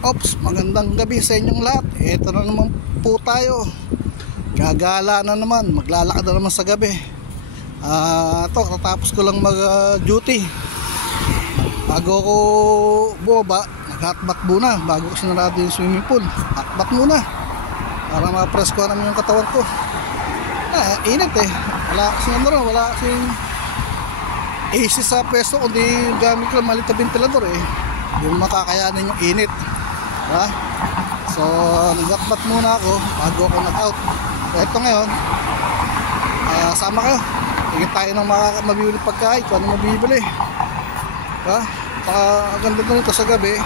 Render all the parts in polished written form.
Ops, magandang gabi sa inyong lahat. Ito na naman po tayo. Gagala na naman, maglalakad na naman sa gabi. Tatapos ko lang mag-duty. Bago ko bumaba, nag-hotbath muna. Bago ko sinarado yung swimming pool, hotbath muna para ma-presko naman yung katawan ko. Init eh. Wala kasing AC sa pwesto, kundi gamit ko lang maliit na ventilador eh. Yung makakayanin yung init. So nag-hotbath muna ako bago ako nag-out. Ito ngayon, sama kayo. Tingin tayo ng mabibili pagkain, kung ano mabibili. Ganda na nito sa gabi.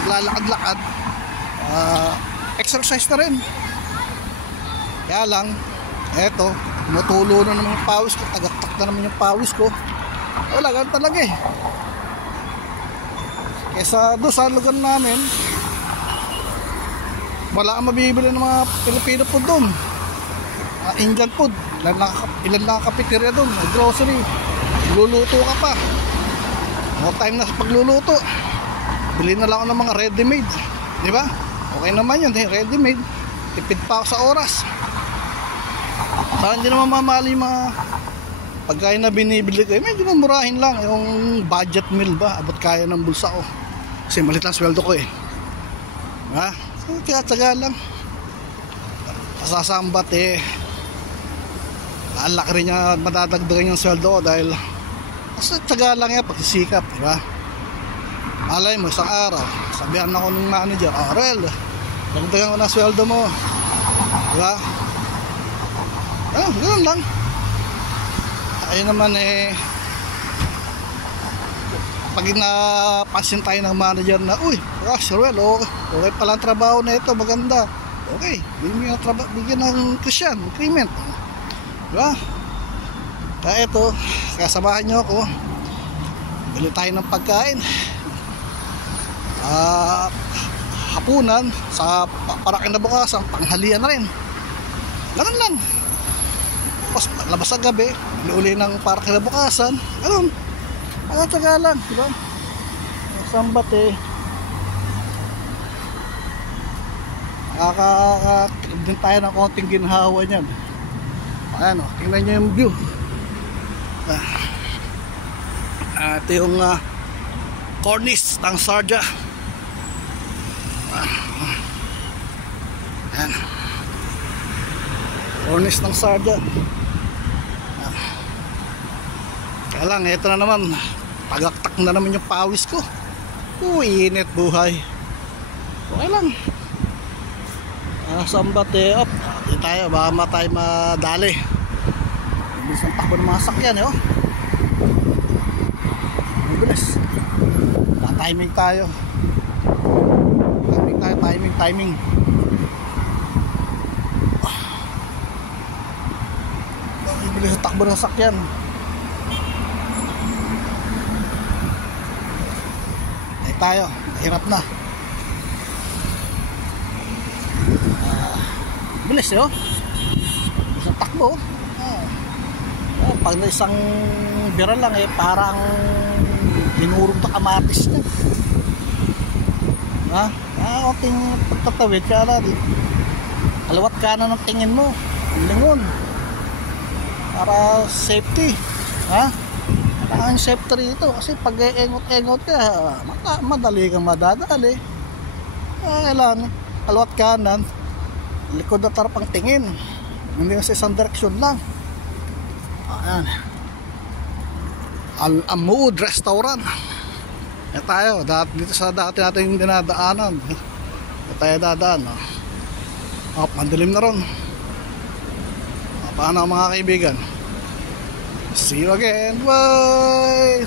Maglalakad-lakad, exercise na rin. Kaya lang, eto, tumutulo na naman yung pawis ko. Tagaktak na naman yung pawis ko. Wala, ganun talaga eh. Kesa doon sa lugar namin, wala kang mabibili ng mga Pilipino food doon, Indian food. Ilan lang kapiterya doon, grocery. Luluto ka pa, no time na sa pagluluto. Bili na lang ako ng mga ready made, di ba? Okay naman yun, ready made. Tipid pa ako sa oras. Saka hindi naman mamali mga pagkain na binibili ko, medyo mamurahin lang. Yung budget meal ba, abot kaya ng bulsa ko kasi malit lang sweldo ko eh. Kaya tsaga lang. Kasasambat eh, ang laki rin niya, madadagdagan yung sweldo ko dahil kasi tsaga lang yan, pagsisikap, diba? Alay mo, isang araw sabihan ako ng manager, Rel, dagdagan ko na sweldo mo, diba? Ganun lang. Ayun naman eh, pag napansin tayo ng manager na, uy, Sir Well, okay pala ang trabaho na ito, maganda, okay, bigyan ng Christian increment, diba? Kaya ito, kasamahan nyo ako, bili tayo ng pagkain, hapunan sa para kinabukasan, panghalian na rin. Ganun lang. Tapos labas sa gabi, uli ng para kinabukasan. Ganun, taga lang, diba? Sambat eh, nakakakilib din tayo ng konting ginhawa niyan. Ayan o, tingnan nyo yung view. Ito yung cornice ng Sharjah. Ayan, cornice ng Sharjah. Kaya lang, ito na naman, tagaktak na naman yung pawis ko. Init buhay. Okay lang. Sambat eh, di tayo, baka tayo madali. Bilis ang takbo ng mga sakyan eh, oh. Bilis. Timing tayo. Timing. Bilis ang takbo ng sakyan. Tayo, hirap na. Bilis eh, oh. Isang takbo. Pag na isang bira lang eh, parang dinurog na kamatis na. Kunting pagtatawid ka na, alawat ka na ng tingin mo, lingon para safety. Ang safety rito kasi pag engot ka, madali kang madadali. Kailangan alawat kanan, likod na tarapang tingin, hindi sa isang direksyon lang. Ayan, Al-Amud Restaurant. Tayo dito sa dati natin dinadaanan. Tayo dadaan, mandilim na ron. Paano mga kaibigan? See you again. Bye.